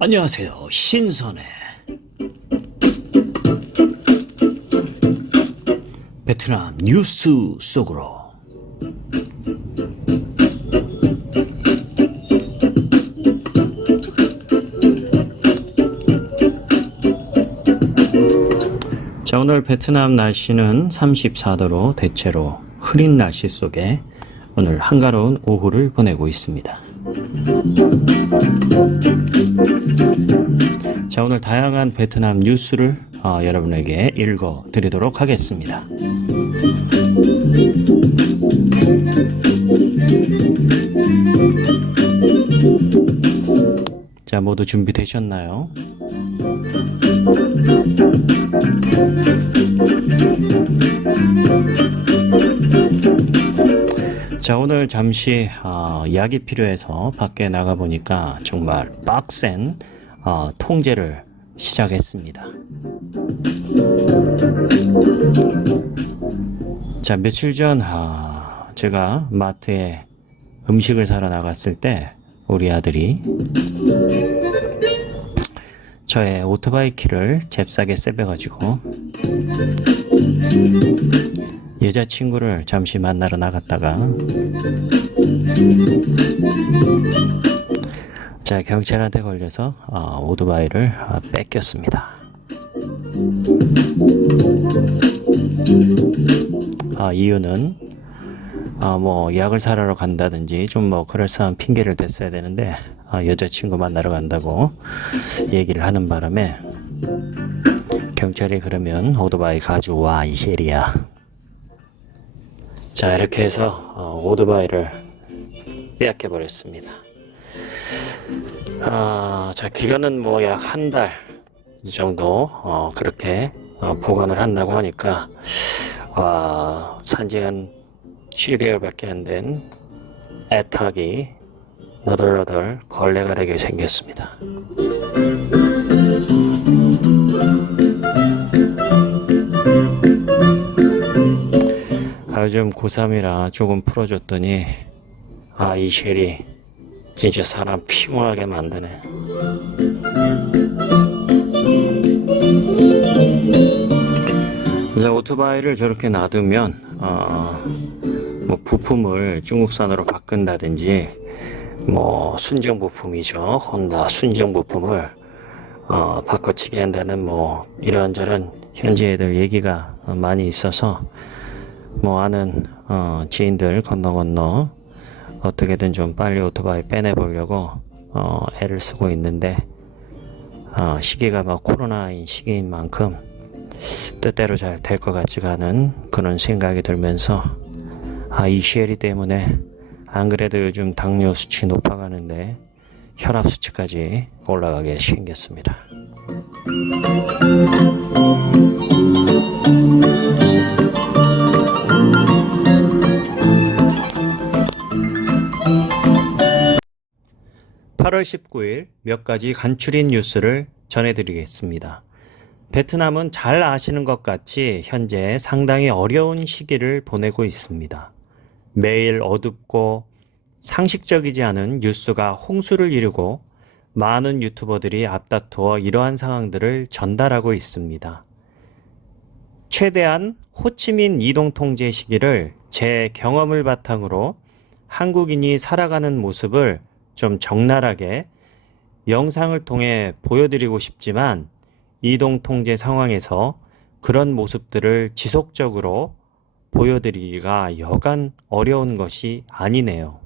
안녕하세요. 신선의 베트남 뉴스 속으로. 자, 오늘 베트남 날씨는 34도로 대체로 흐린 날씨 속에 오늘 한가로운 오후를 보내고 있습니다. 자, 오늘 다양한 베트남 뉴스를 여러분에게 읽어 드리도록 하겠습니다. 자, 모두 준비되셨나요? 자, 오늘 잠시 약이 필요해서 밖에 나가 보니까 정말 빡센 통제를 시작했습니다. 자, 며칠 전 제가 마트에 음식을 사러 나갔을 때 우리 아들이 저의 오토바이 키를 잽싸게 세배가지고 여자친구를 잠시 만나러 나갔다가 자, 경찰한테 걸려서 오토바이를 뺏겼습니다. 이유는 뭐 약을 사러 간다든지 좀 뭐 그럴싸한 핑계를 댔어야 되는데 여자친구 만나러 간다고 얘기를 하는 바람에 경찰이 그러면 오토바이 가져와 이 쉐리야. 자, 이렇게 해서 오토바이를 빼앗겨 버렸습니다. 자, 기간은 뭐 약 한 달 정도 그렇게 보관을 한다고 하니까 산지 한 7개월밖에 안 된 애착이 너덜너덜 걸레가 되게 생겼습니다. 요즘 고3이라 조금 풀어줬더니 이 쉘이 진짜 사람 피곤하게 만드네. 이제 오토바이를 저렇게 놔두면 뭐 부품을 중국산으로 바꾼다든지 뭐 순정 부품이죠. 혼다 순정 부품을 바꿔치기 한다는 뭐 이런저런 현지 애들 얘기가 많이 있어서 뭐 아는 지인들 건너 어떻게든 좀 빨리 오토바이 빼내보려고 애를 쓰고 있는데 시기가 막 코로나인 시기인 만큼 뜻대로 잘 될 것 같지가 않은 그런 생각이 들면서 이 쉐리 때문에 안 그래도 요즘 당뇨 수치 높아가는데 혈압 수치까지 올라가게 생겼습니다. 8월 19일 몇 가지 간추린 뉴스를 전해드리겠습니다. 베트남은 잘 아시는 것 같이 현재 상당히 어려운 시기를 보내고 있습니다. 매일 어둡고 상식적이지 않은 뉴스가 홍수를 이루고 많은 유튜버들이 앞다투어 이러한 상황들을 전달하고 있습니다. 최대한 호치민 이동 통제 시기를 제 경험을 바탕으로 한국인이 살아가는 모습을 좀 적나라하게 영상을 통해 보여드리고 싶지만 이동 통제 상황에서 그런 모습들을 지속적으로 보여드리기가 여간 어려운 것이 아니네요.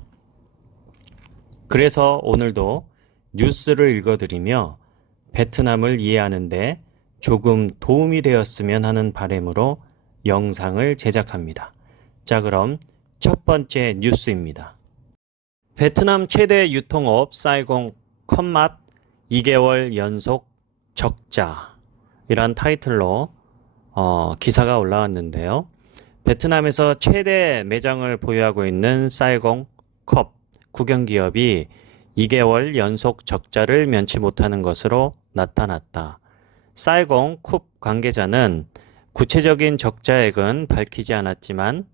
그래서 오늘도 뉴스를 읽어드리며 베트남을 이해하는데 조금 도움이 되었으면 하는 바람으로 영상을 제작합니다. 자, 그럼 첫 번째 뉴스입니다. 베트남 최대 유통업 사이공 컵맛 2개월 연속 적자, 이란 타이틀로 기사가 올라왔는데요. 베트남에서 최대 매장을 보유하고 있는 사이공 컵 국영기업이 2개월 연속 적자를 면치 못하는 것으로 나타났다. 사이공 쿱 관계자는 구체적인 적자액은 밝히지 않았지만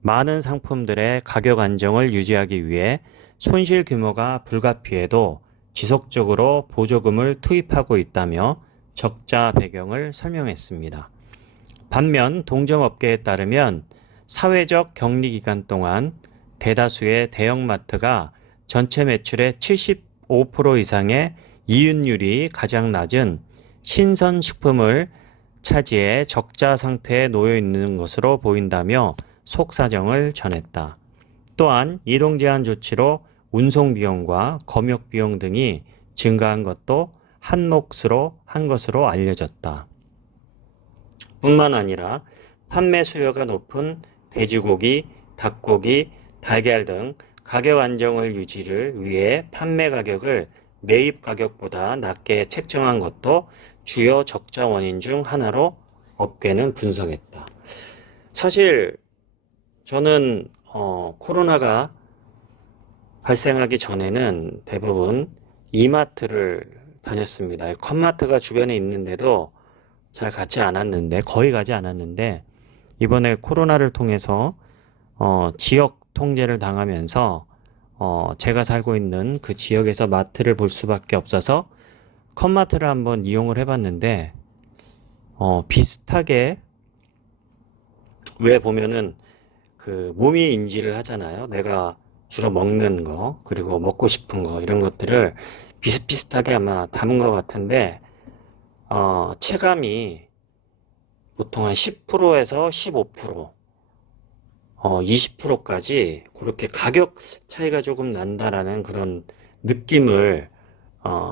많은 상품들의 가격 안정을 유지하기 위해 손실 규모가 불가피해도 지속적으로 보조금을 투입하고 있다며 적자 배경을 설명했습니다. 반면 동종업계에 따르면 사회적 격리 기간 동안 대다수의 대형마트가 전체 매출의 75% 이상의 이윤율이 가장 낮은 신선식품을 차지해 적자 상태에 놓여 있는 것으로 보인다며 속사정을 전했다. 또한 이동 제한 조치로 운송 비용과 검역 비용 등이 증가한 것도 한 몫으로 한 것으로 알려졌다. 뿐만 아니라 판매 수요가 높은 돼지고기, 닭고기, 달걀 등 가격 안정을 유지를 위해 판매 가격을 매입 가격보다 낮게 책정한 것도 주요 적자 원인 중 하나로 업계는 분석했다. 사실 저는 코로나가 발생하기 전에는 대부분 이마트를 다녔습니다. 컵마트가 주변에 있는데도 잘 가지 않았는데, 거의 가지 않았는데, 이번에 코로나를 통해서 지역 통제를 당하면서 제가 살고 있는 그 지역에서 마트를 볼 수밖에 없어서 컵마트를 한번 이용을 해봤는데 비슷하게, 왜 보면은 그 몸이 인지를 하잖아요. 내가 주로 먹는 거, 그리고 먹고 싶은 거, 이런 것들을 비슷비슷하게 아마 담은 것 같은데 체감이 보통 한 10%에서 15%, 20%까지 그렇게 가격 차이가 조금 난다라는 그런 느낌을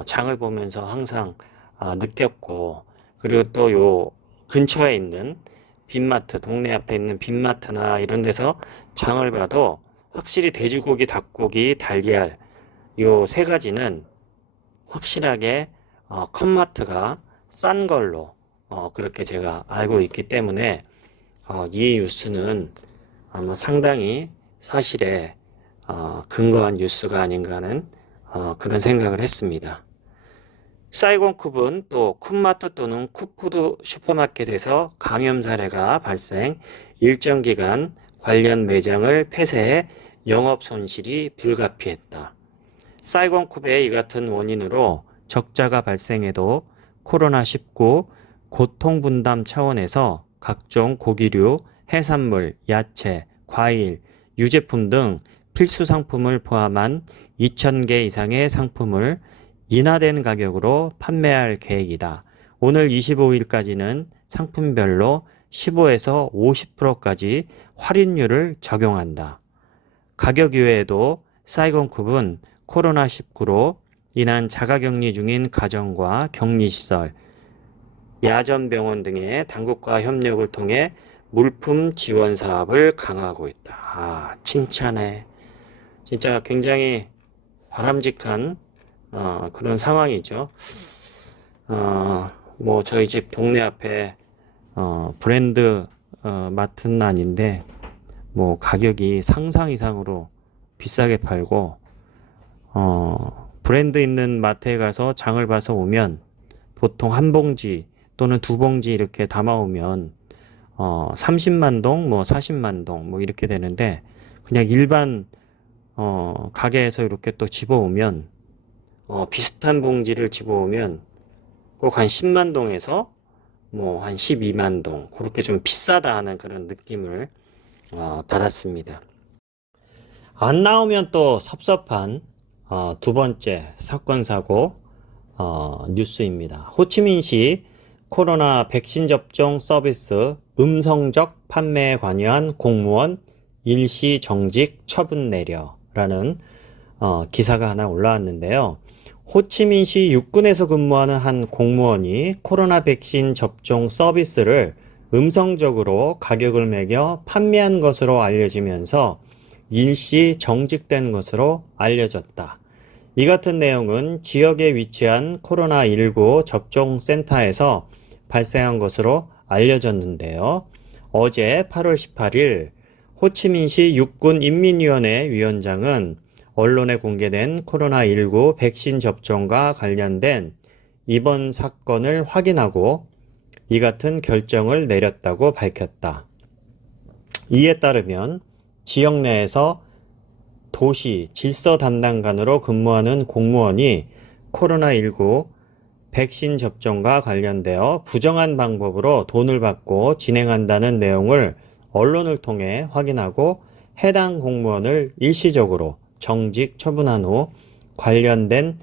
장을 보면서 항상 느꼈고, 그리고 또 요 근처에 있는 빈마트, 동네 앞에 있는 빈마트나 이런 데서 장을 봐도 확실히 돼지고기, 닭고기, 달걀 요 세 가지는 확실하게 컵마트가 싼 걸로 그렇게 제가 알고 있기 때문에 이 뉴스는 아마 상당히 사실에 근거한 뉴스가 아닌가 하는 그런 생각을 했습니다. 사이공쿱은 또 쿱마트 또는 쿱푸드 슈퍼마켓에서 감염 사례가 발생, 일정 기간 관련 매장을 폐쇄해 영업 손실이 불가피했다. 사이공쿱의 이 같은 원인으로 적자가 발생해도 코로나19 고통분담 차원에서 각종 고기류, 해산물, 야채, 과일, 유제품 등 필수 상품을 포함한 2,000개 이상의 상품을 인하된 가격으로 판매할 계획이다. 오늘 25일까지는 상품별로 15에서 50%까지 할인율을 적용한다. 가격 이외에도 사이공쿱은 코로나19로 인한 자가격리 중인 가정과 격리시설, 야전병원 등의 당국과 협력을 통해 물품 지원 사업을 강화하고 있다. 칭찬해. 진짜 굉장히 바람직한 그런 상황이죠. 뭐 저희 집 동네 앞에 브랜드 마트는 아닌데 뭐 가격이 상상 이상으로 비싸게 팔고 브랜드 있는 마트에 가서 장을 봐서 오면 보통 한 봉지 또는 두 봉지 이렇게 담아오면 30만 동, 뭐 40만 동, 뭐 이렇게 되는데, 그냥 일반 가게에서 이렇게 또 집어오면 비슷한 봉지를 집어오면 꼭 한 10만 동에서 뭐 한 12만 동, 그렇게 좀 비싸다 하는 그런 느낌을 받았습니다. 안 나오면 또 섭섭한 두 번째 사건 사고 뉴스입니다. 호치민시 코로나 백신 접종 서비스 음성적 판매에 관여한 공무원 일시 정직 처분 내려라는 기사가 하나 올라왔는데요. 호치민시 육군에서 근무하는 한 공무원이 코로나 백신 접종 서비스를 음성적으로 가격을 매겨 판매한 것으로 알려지면서 일시 정직된 것으로 알려졌다. 이 같은 내용은 지역에 위치한 코로나19 접종센터에서 발생한 것으로 알려졌는데요. 어제 8월 18일 호치민시 육군인민위원회 위원장은 언론에 공개된 코로나19 백신 접종과 관련된 이번 사건을 확인하고 이 같은 결정을 내렸다고 밝혔다. 이에 따르면 지역 내에서 도시 질서 담당관으로 근무하는 공무원이 코로나19 백신 접종과 관련되어 부정한 방법으로 돈을 받고 진행한다는 내용을 언론을 통해 확인하고 해당 공무원을 일시적으로 정직 처분한 후 관련된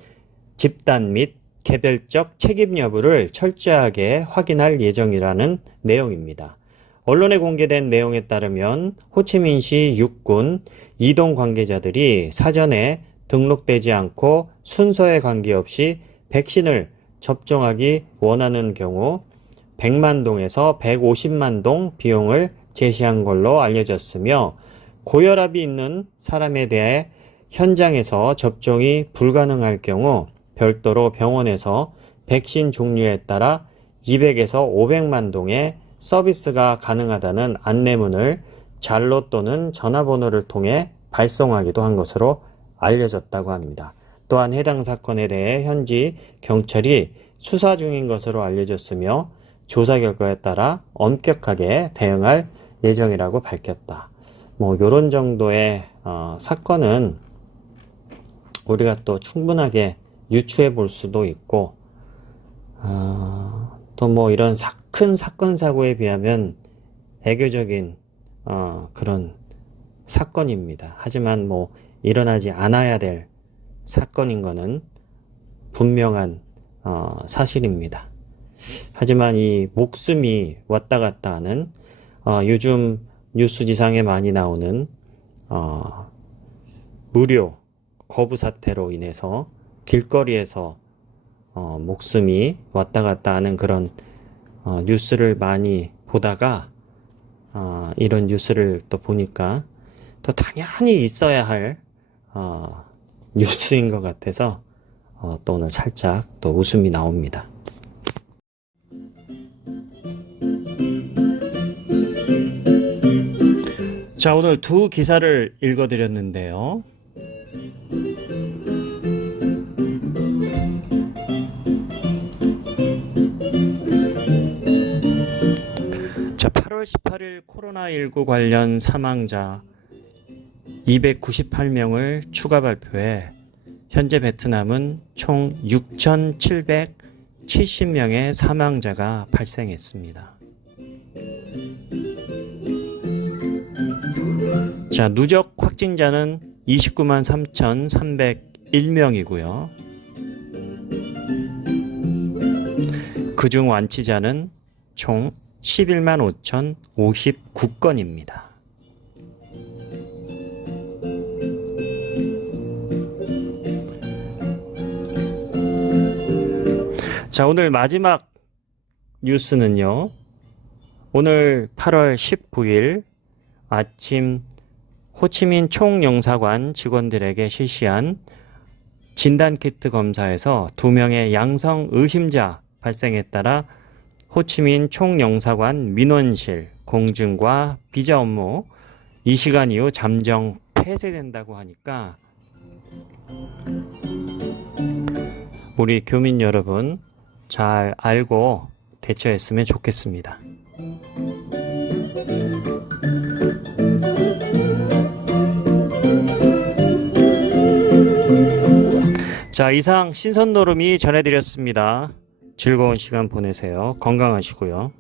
집단 및 개별적 책임 여부를 철저하게 확인할 예정이라는 내용입니다. 언론에 공개된 내용에 따르면 호치민시 육군 이동 관계자들이 사전에 등록되지 않고 순서에 관계없이 백신을 접종하기 원하는 경우 100만 동에서 150만 동 비용을 제시한 걸로 알려졌으며 고혈압이 있는 사람에 대해 현장에서 접종이 불가능할 경우 별도로 병원에서 백신 종류에 따라 200에서 500만 동의 서비스가 가능하다는 안내문을 잘로 또는 전화번호를 통해 발송하기도 한 것으로 알려졌다고 합니다. 또한 해당 사건에 대해 현지 경찰이 수사 중인 것으로 알려졌으며 조사 결과에 따라 엄격하게 대응할 예정이라고 밝혔다. 이런 정도의 사건은 우리가 또 충분하게 유추해 볼 수도 있고 또 이런 큰 사건 사고에 비하면 애교적인 그런 사건입니다. 하지만 일어나지 않아야 될 사건인 것은 분명한 사실입니다. 하지만 이 목숨이 왔다 갔다 하는 요즘 뉴스지상에 많이 나오는 무료 거부 사태로 인해서 길거리에서 목숨이 왔다 갔다 하는 그런 뉴스를 많이 보다가 이런 뉴스를 또 보니까 또 당연히 있어야 할 뉴스인 것 같아서 또 오늘 살짝 또 웃음이 나옵니다. 자, 오늘 두 기사를 읽어드렸는데요. 자, 8월 18일 코로나19 관련 사망자 298명을 추가 발표해 현재 베트남은 총 6,770명의 사망자가 발생했습니다. 자, 누적 확진자는 29만 3,301명이고요. 그중 완치자는 총 11만 5,059건입니다. 자, 오늘 마지막 뉴스는요. 오늘 8월 19일 아침 호치민 총영사관 직원들에게 실시한 진단키트 검사에서 2명의 양성 의심자 발생에 따라 호치민 총영사관 민원실 공증과 비자 업무 이 시간 이후 잠정 폐쇄된다고 하니까 우리 교민 여러분 잘 알고 대처했으면 좋겠습니다. 자, 이상 신선노름이 전해드렸습니다. 즐거운 시간 보내세요. 건강하시고요.